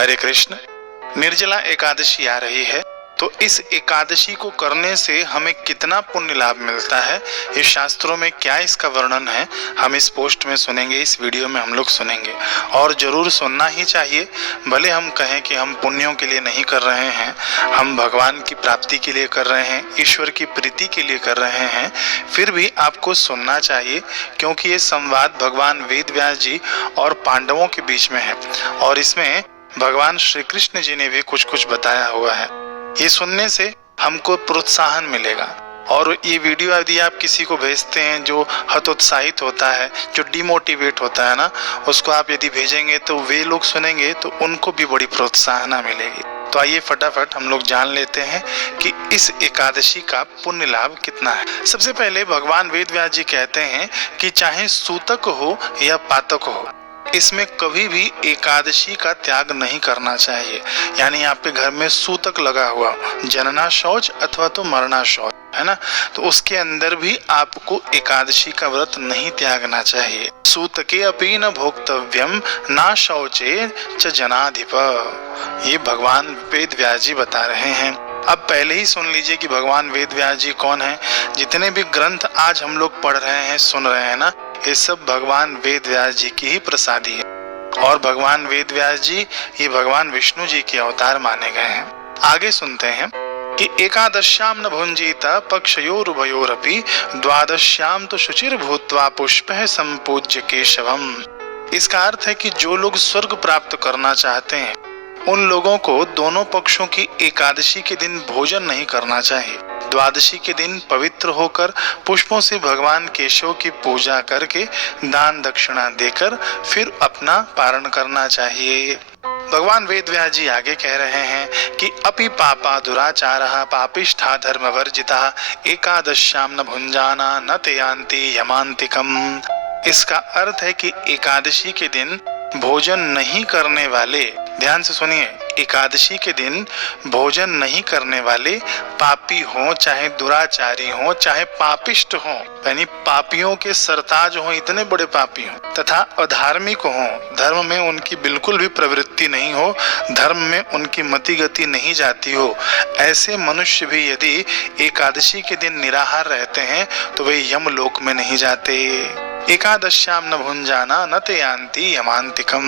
हरे कृष्ण। निर्जला एकादशी आ रही है, तो इस एकादशी को करने से हमें कितना पुण्य लाभ मिलता है, इस शास्त्रों में क्या इसका वर्णन है, हम इस पोस्ट में सुनेंगे, इस वीडियो में हम लोग सुनेंगे। और जरूर सुनना ही चाहिए। भले हम कहें कि हम पुण्यों के लिए नहीं कर रहे हैं, हम भगवान की प्राप्ति के लिए कर रहे हैं, ईश्वर की प्रीति के लिए कर रहे हैं, फिर भी आपको सुनना चाहिए, क्योंकि ये संवाद भगवान वेद व्यास जी और पांडवों के बीच में है, और इसमें भगवान श्री कृष्ण जी ने भी कुछ कुछ बताया हुआ है। ये सुनने से हमको प्रोत्साहन मिलेगा। और ये वीडियो यदि आप किसी को भेजते हैं जो हतोत्साहित होता है, जो डिमोटिवेट होता है ना, उसको आप यदि भेजेंगे तो वे लोग सुनेंगे तो उनको भी बड़ी प्रोत्साहना मिलेगी। तो आइए फटाफट हम लोग जान लेते हैं कि इस एकादशी का पुण्य लाभ कितना है। सबसे पहले भगवान वेद व्यास जी कहते हैं कि चाहे सूतक हो या पातक हो, इसमें कभी भी एकादशी का त्याग नहीं करना चाहिए। यानी आपके घर में सूतक लगा हुआ, जनना शौच अथवा तो मरना शौच है ना, तो उसके अंदर भी आपको एकादशी का व्रत नहीं त्यागना चाहिए। सूतके अपि न भोक्तव्यम ना शौचे च जनाधिप, ये भगवान वेद व्यास जी बता रहे हैं। अब पहले ही सुन लीजिए कि भगवान वेद व्यास जी कौन है। जितने भी ग्रंथ आज हम लोग पढ़ रहे हैं, सुन रहे हैं ना, ये सब भगवान वेद व्यास जी की ही प्रसादी है। और भगवान वेद व्यास जी ये भगवान विष्णु जी के अवतार माने गए हैं। आगे सुनते हैं कि एकादश्याम न भुंजीत पक्षयोरुभयोरपि द्वादश्याम तो शुचिर भूत्वा पुष्पः संपूज्य केशवम। इसका अर्थ है कि जो लोग स्वर्ग प्राप्त करना चाहते हैं, उन लोगों को दोनों पक्षों की एकादशी के दिन भोजन नहीं करना चाहिए। द्वादशी के दिन पवित्र होकर पुष्पों से भगवान केशव की पूजा करके दान दक्षिणा देकर फिर अपना पारण करना चाहिए। भगवान वेद व्यास जी आगे कह रहे हैं कि अपि पापा दुराचारः पापिष्ठा धर्मवर्जिता एकादश्याम न भुंजाना न ते यान्ति यमान्तिकम। इसका अर्थ है कि एकादशी के दिन भोजन नहीं करने वाले, ध्यान से सुनिए, एकादशी के दिन भोजन नहीं करने वाले पापी हो, चाहे दुराचारी हो, चाहे पापिष्ट हो, यानी पापियों के सरताज हो, इतने बड़े पापी हो, तथा अधार्मिक हो, धर्म में उनकी बिल्कुल भी प्रवृत्ति नहीं हो, धर्म में उनकी मति गति नहीं जाती हो, ऐसे मनुष्य भी यदि एकादशी के दिन निराहार रहते हैं तो वे यमलोक में नहीं जाते। एकादश्याम न भुंजाना न ते यान्ति यमान्तिकम।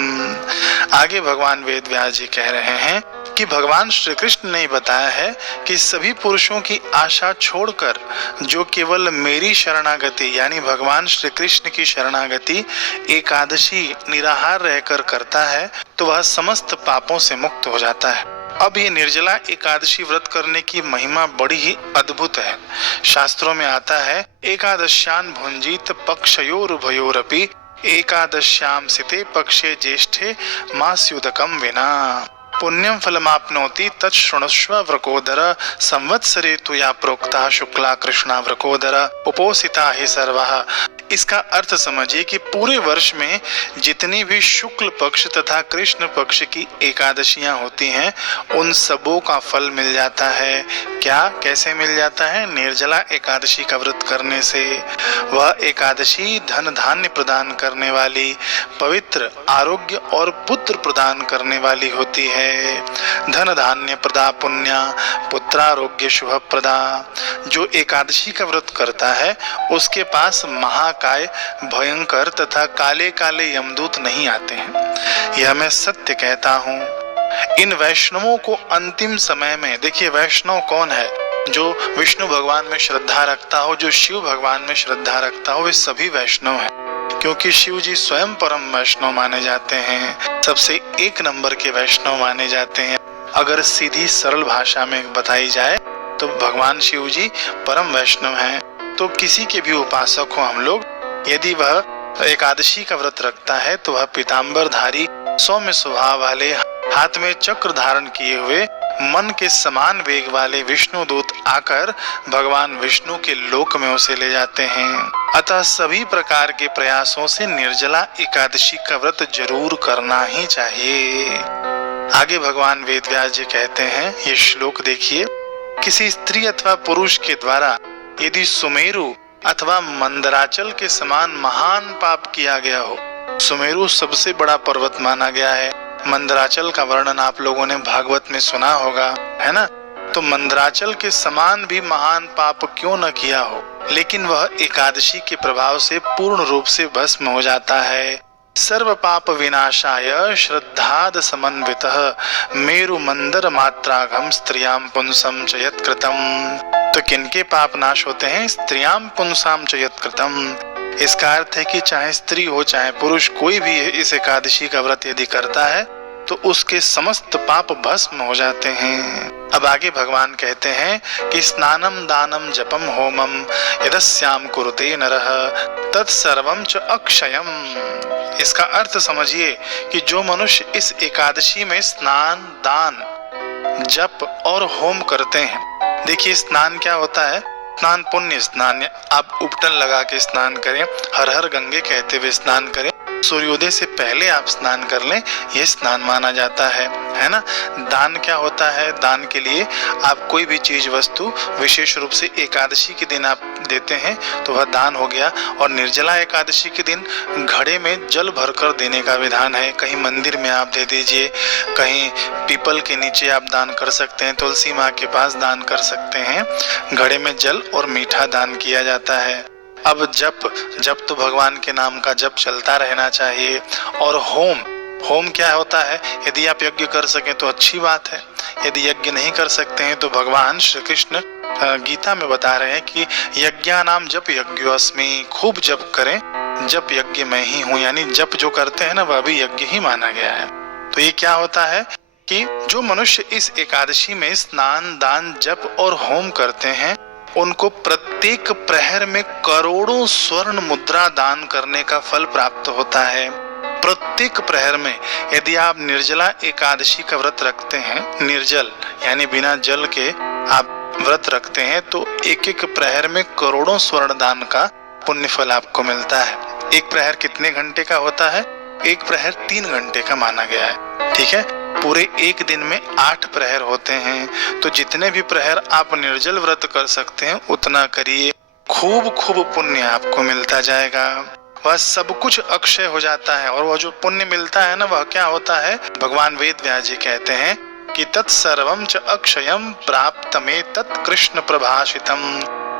आगे भगवान वेद व्यास जी कह रहे हैं कि भगवान श्री कृष्ण ने बताया है कि सभी पुरुषों की आशा छोड़कर जो केवल मेरी शरणागति यानी भगवान श्री कृष्ण की शरणागति एकादशी निराहार रहकर करता है तो वह समस्त पापों से मुक्त हो जाता है। अब ये निर्जला एकादशी व्रत करने की महिमा बड़ी ही अद्भुत है। शास्त्रों में आता है एकादश्यान भुंजीत पक्षयोरुभयोरपि एकादश्याम सिते पक्षे ज्येष्ठे मास्युदकम विना पुण्यम फलमाप्नोति तच्छृणुष्व व्रकोदर संवत्सरे तु या प्रोक्ता शुक्ला कृष्णा व्रकोदर उपोसिता ही सर्वः। इसका अर्थ समझिए कि पूरे वर्ष में जितनी भी शुक्ल पक्ष तथा कृष्ण पक्ष की एकादशियां होती हैं, उन सबों का फल मिल जाता है। क्या, कैसे मिल जाता है? निर्जला एकादशी का व्रत करने से। वह एकादशी धन धान्य प्रदान करने वाली, पवित्र, आरोग्य और पुत्र प्रदान करने वाली होती है। धन धान्य प्रदा पुण्या पुत्रारोग्य शुभ प्रदा। जो एकादशी का व्रत करता है उसके पास महाकाय, भयंकर तथा काले काले यमदूत नहीं आते हैं। यह मैं सत्य कहता हूँ। इन वैष्णवों को अंतिम समय में, देखिए वैष्णव कौन है? जो विष्णु भगवान में श्रद्धा रखता हो, जो शिव भगवान में श्रद्धा रखता हो, वे सभी वैष्णव हैं, क्योंकि शिव जी स्वयं परम वैष्णव माने जाते हैं, सबसे एक नंबर के वैष्णव माने जाते हैं। अगर सीधी सरल भाषा में बताई जाए तो भगवान शिव जी परम वैष्णव हैं। तो किसी के भी उपासक हो हम लोग, यदि वह एकादशी का व्रत रखता है तो वह पीताम्बरधारी, सौम्य स्वभाव वाले, हाथ में चक्र धारण किए हुए, मन के समान वेग वाले विष्णु दूत आकर भगवान विष्णु के लोक में उसे ले जाते हैं। अतः सभी प्रकार के प्रयासों से निर्जला एकादशी का व्रत जरूर करना ही चाहिए। आगे भगवान वेद व्यास जी कहते हैं, ये श्लोक देखिए, किसी स्त्री अथवा पुरुष के द्वारा यदि सुमेरु अथवा मंदराचल के समान महान पाप किया गया हो, सुमेरु सबसे बड़ा पर्वत माना गया है, मंदराचल का वर्णन आप लोगों ने भागवत में सुना होगा, है ना। तो मंदराचल के समान भी महान पाप क्यों न किया हो, लेकिन वह एकादशी के प्रभाव से पूर्ण रूप से भस्म हो जाता है। सर्व पाप विनाशाय श्रद्धाद समन्वितः मेरु मंदर मात्राघम स्त्रियाम पुंसम च यत्कृतम। तो किनके पाप नाश होते हैं? स्त्रियाम पुंसाम च यत्कृतम। इसका अर्थ है कि चाहे स्त्री हो चाहे पुरुष, कोई भी इस एकादशी का व्रत यदि करता है तो उसके समस्त पाप भस्म हो जाते हैं। अब आगे भगवान कहते हैं कि स्नानम दानम जपम होमम यदस्याम कुरुते नरः तत्सर्वं च अक्षयम। इसका अर्थ समझिए कि जो मनुष्य इस एकादशी में स्नान, दान, जप और होम करते हैं। देखिए स्नान क्या होता है? स्नान पुण्य स्नान, आप उपटन लगा के स्नान करें, हर हर गंगे कहते हुए स्नान करें, सूर्योदय से पहले आप स्नान कर लें, यह स्नान माना जाता है ना। दान क्या होता है? दान के लिए आप कोई भी चीज वस्तु विशेष रूप से एकादशी के दिन आप देते हैं तो वह दान हो गया। और निर्जला एकादशी के दिन घड़े में जल भरकर देने का विधान है। कहीं मंदिर में आप दे दीजिए, कहीं पीपल के नीचे आप दान कर सकते हैं, तुलसी माँ के पास दान कर सकते हैं। घड़े में जल और मीठा दान किया जाता है। अब जप तो भगवान के नाम का जप चलता रहना चाहिए। और होम क्या होता है? यदि आप यज्ञ कर सकें तो अच्छी बात है, यदि यज्ञ नहीं कर सकते हैं तो भगवान श्री कृष्ण गीता में बता रहे हैं कि यज्ञानाम जप यज्ञोऽस्मि, खूब जप करें, जप यज्ञ मैं ही हूँ। यानी जप जो करते हैं ना वह भी यज्ञ ही माना गया है। तो ये क्या होता है कि जो मनुष्य इस एकादशी में स्नान, दान, जप और होम करते हैं उनको प्रत्येक प्रहर में करोड़ों स्वर्ण मुद्रा दान करने का फल प्राप्त होता है। प्रत्येक प्रहर में यदि आप निर्जला एकादशी का व्रत रखते हैं, निर्जल यानी बिना जल के आप व्रत रखते हैं, तो एक एक प्रहर में करोड़ों स्वर्ण दान का पुण्य फल आपको मिलता है। एक प्रहर कितने घंटे का होता है? एक प्रहर 3 घंटे का माना गया है, ठीक है। पूरे एक दिन में 8 प्रहर होते हैं। तो जितने भी प्रहर आप निर्जल व्रत कर सकते हैं उतना करिए, खूब पुण्य आपको मिलता जाएगा। वह सब कुछ अक्षय हो जाता है। और वह जो पुण्य मिलता है ना वह क्या होता है? भगवान वेद व्यास जी कहते हैं कि तत्सर्वं च अक्षयम प्राप्त में तत्कृष्ण प्रभाषितम।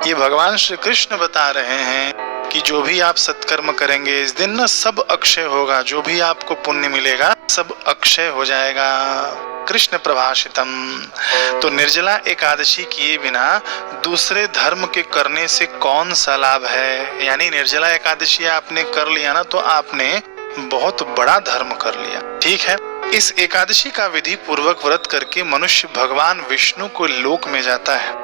ये भगवान श्री कृष्ण बता रहे हैं कि जो भी आप सत्कर्म करेंगे इस दिन ना सब अक्षय होगा, जो भी आपको पुण्य मिलेगा सब अक्षय हो जाएगा। कृष्ण प्रभाषितम। तो निर्जला एकादशी किए बिना दूसरे धर्म के करने से कौन सा लाभ है? यानी निर्जला एकादशी आपने कर लिया ना तो आपने बहुत बड़ा धर्म कर लिया, ठीक है। इस एकादशी का विधि पूर्वक व्रत करके मनुष्य भगवान विष्णु को लोक में जाता है।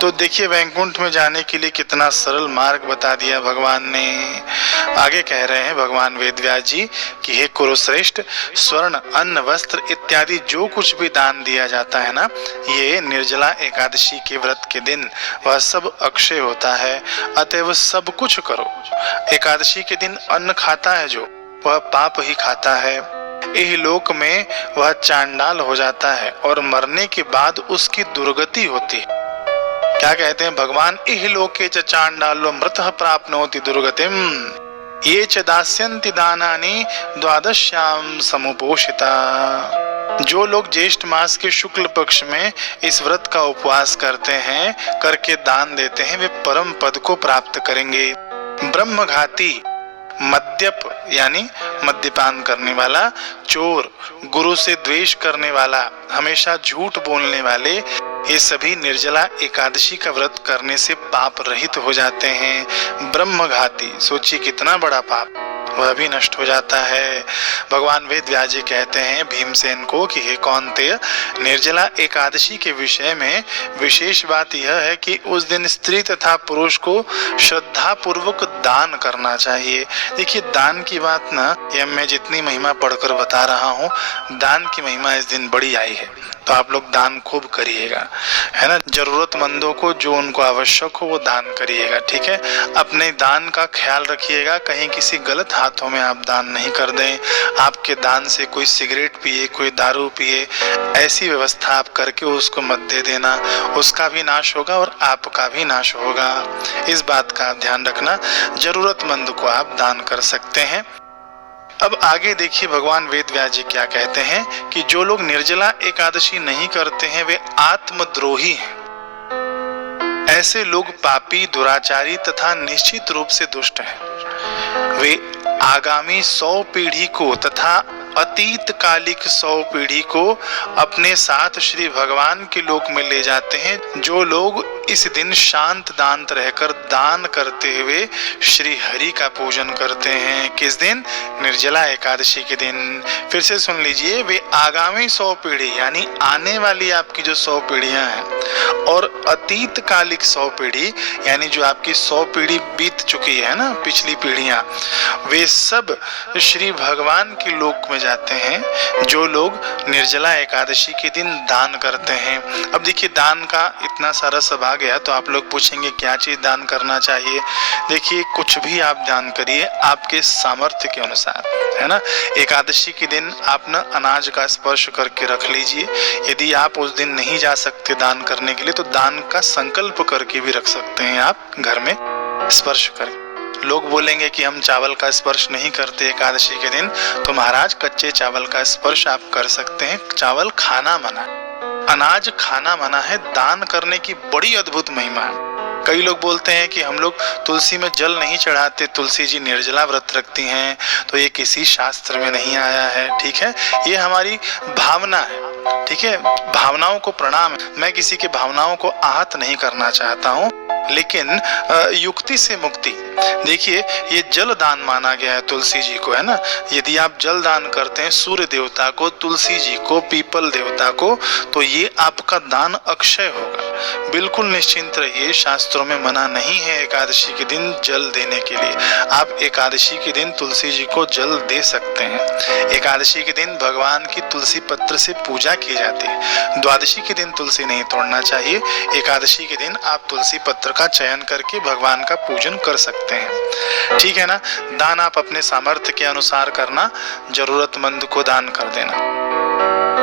तो देखिए वैकुंठ में जाने के लिए कितना सरल मार्ग बता दिया भगवान ने। आगे कह रहे हैं भगवान वेदव्यास जी कि हे कुरुश्रेष्ठ, स्वर्ण, अन्न, वस्त्र इत्यादि जो कुछ भी दान दिया जाता है ना, ये निर्जला एकादशी के व्रत के दिन वह सब अक्षय होता है। अतएव सब कुछ करो। एकादशी के दिन अन्न खाता है जो, वह पाप ही खाता है। इहलोक में वह चांडाल हो जाता है और मरने के बाद उसकी दुर्गति होती है। क्या कहते हैं भगवान? इहलोके च चांडालो मृतः प्राप्नोति दुर्गतिम ये च दास्यन्ति दानानि द्वादश्याम समुपोषिता। जो लोग ज्येष्ठ मास के शुक्ल पक्ष में इस व्रत का उपवास करते हैं, करके दान देते हैं, वे परम पद को प्राप्त करेंगे। ब्रह्मघाती, मद्यप यानी मद्यपान करने वाला, चोर, गुरु से द्वेष करने वाला, हमेशा झूठ बोलने वाले, ये सभी निर्जला एकादशी का व्रत करने से पाप रहित हो जाते हैं। ब्रह्मघाती, सोचिए कितना बड़ा पाप, वह भी नष्ट हो जाता है। भगवान वेद व्यास जी कहते हैं भीमसेन को कि हे कौन्तेय, निर्जला एकादशी के विषय में विशेष बात यह है कि उस दिन स्त्री तथा पुरुष को श्रद्धा पूर्वक दान करना चाहिए। देखिए दान की बात ना, यह मैं जितनी महिमा पढ़कर बता रहा हूँ, दान की महिमा इस दिन बड़ी आई है। तो आप लोग दान खूब करिएगा, है ना। जरूरतमंदों को जो उनको आवश्यक हो वो दान करिएगा, ठीक है। अपने दान का ख्याल रखिएगा, कहीं किसी गलत हाथों में आप दान नहीं कर दें। आपके दान से कोई सिगरेट पिए, कोई दारू पिए, ऐसी व्यवस्था आप करके उसको मत दे देना, उसका भी नाश होगा और आपका भी नाश होगा। इस बात का ध्यान रखना। जरूरतमंद को आप दान कर सकते हैं। अब आगे देखिए भगवान वेद व्यास जी क्या कहते हैं कि जो लोग निर्जला एकादशी नहीं करते हैं वे आत्मद्रोही हैं। ऐसे लोग पापी, दुराचारी तथा निश्चित रूप से दुष्ट हैं। वे आगामी 100 पीढ़ी को तथा अतीत कालिक 100 पीढ़ी को अपने साथ श्री भगवान के लोक में ले जाते हैं। जो लोग इस दिन शांत दांत रहकर दान करते हुए श्री हरि का पूजन करते हैं। किस दिन? निर्जला एकादशी के दिन। फिर से सुन लीजिए, वे आगामी 100 पीढ़ी यानी आने वाली आपकी जो 100 पीढ़ियां हैं और अतीत कालिक 100 पीढ़ी यानी जो आपकी 100 पीढ़ी बीत चुकी है ना, पिछली पीढ़ियां, वे सब श्री भगवान के लोक में जाते हैं। जो लोग निर्जला एकादशी के दिन दान करते हैं। अब देखिए दान का इतना सारा सब आ गया तो आप लोग पूछेंगे क्या चीज दान करना चाहिए। देखिए कुछ भी आप दान करिए आपके सामर्थ्य के अनुसार, है ना। एकादशी के दिन आप न अनाज का स्पर्श करके रख लीजिए। यदि आप उस दिन नहीं जा सकते दान करने के लिए तो दान का संकल्प करके भी रख सकते हैं आप घर में स्पर्श करके। लोग बोलेंगे कि हम चावल का स्पर्श नहीं करते एकादशी के दिन, तो महाराज कच्चे चावल का स्पर्श आप कर सकते हैं। चावल खाना मना, अनाज खाना मना है। दान करने की बड़ी अद्भुत महिमा है। कई लोग बोलते हैं कि हम लोग तुलसी में जल नहीं चढ़ाते, तुलसी जी निर्जला व्रत रखती हैं, तो ये किसी शास्त्र में नहीं आया है। ठीक है, ये हमारी भावना है। ठीक है, भावनाओं को प्रणाम है। मैं किसी के भावनाओं को आहत नहीं करना चाहता हूँ, लेकिन युक्ति से मुक्ति। देखिए ये जल दान माना गया है तुलसी जी को, है ना। यदि आप जल दान करते हैं सूर्य देवता को, तुलसी जी को, पीपल देवता को, तो ये आपका दान अक्षय होगा। बिल्कुल निश्चिंत रहिए, शास्त्रों में मना नहीं है एकादशी के दिन जल देने के लिए। आप एकादशी के दिन तुलसी जी को जल दे सकते हैं। एकादशी के दिन भगवान की तुलसी पत्र से पूजा की जाती है। द्वादशी के दिन तुलसी नहीं तोड़ना चाहिए। एकादशी के दिन आप तुलसी पत्र का चयन करके भगवान का पूजन कर सकते हैं। ठीक है ना। दान आप अपने सामर्थ्य के अनुसार करना, जरूरतमंद को दान कर देना।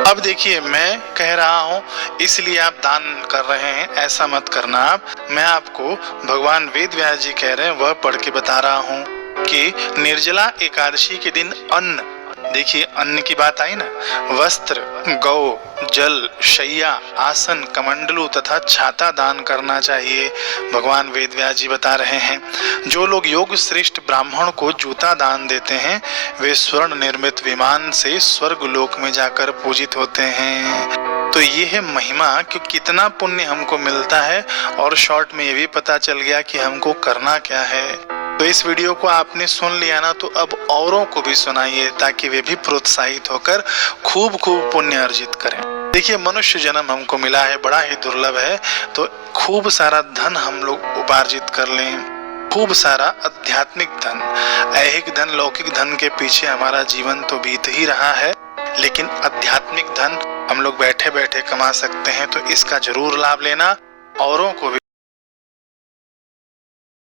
अब देखिए मैं कह रहा हूं इसलिए आप दान कर रहे हैं, ऐसा मत करना आप। मैं आपको भगवान वेद व्यास जी कह रहे हैं वह पढ़ के बता रहा हूं कि निर्जला एकादशी के दिन अन्न, देखिए अन्न की बात आई ना, वस्त्र, गौ, जल, शैया, आसन, कमंडलू तथा छाता दान करना चाहिए। भगवान वेद व्यास जी बता रहे हैं जो लोग योग श्रेष्ठ ब्राह्मण को जूता दान देते हैं वे स्वर्ण निर्मित विमान से स्वर्ग लोक में जाकर पूजित होते हैं। तो ये है महिमा कि कितना पुण्य हमको मिलता है, और शॉर्ट में ये भी पता चल गया कि हमको करना क्या है। तो इस वीडियो को आपने सुन लिया ना, तो अब औरों को भी सुनाइए ताकि वे भी प्रोत्साहित होकर खूब खूब पुण्य अर्जित करें। देखिए मनुष्य जन्म हमको मिला है, बड़ा ही दुर्लभ है, तो खूब सारा धन हम लोग उपार्जित कर लें, खूब सारा आध्यात्मिक धन। ऐहिक धन, लौकिक धन के पीछे हमारा जीवन तो बीत ही रहा है, लेकिन आध्यात्मिक धन हम लोग बैठे बैठे कमा सकते हैं। तो इसका जरूर लाभ लेना, औरों को भी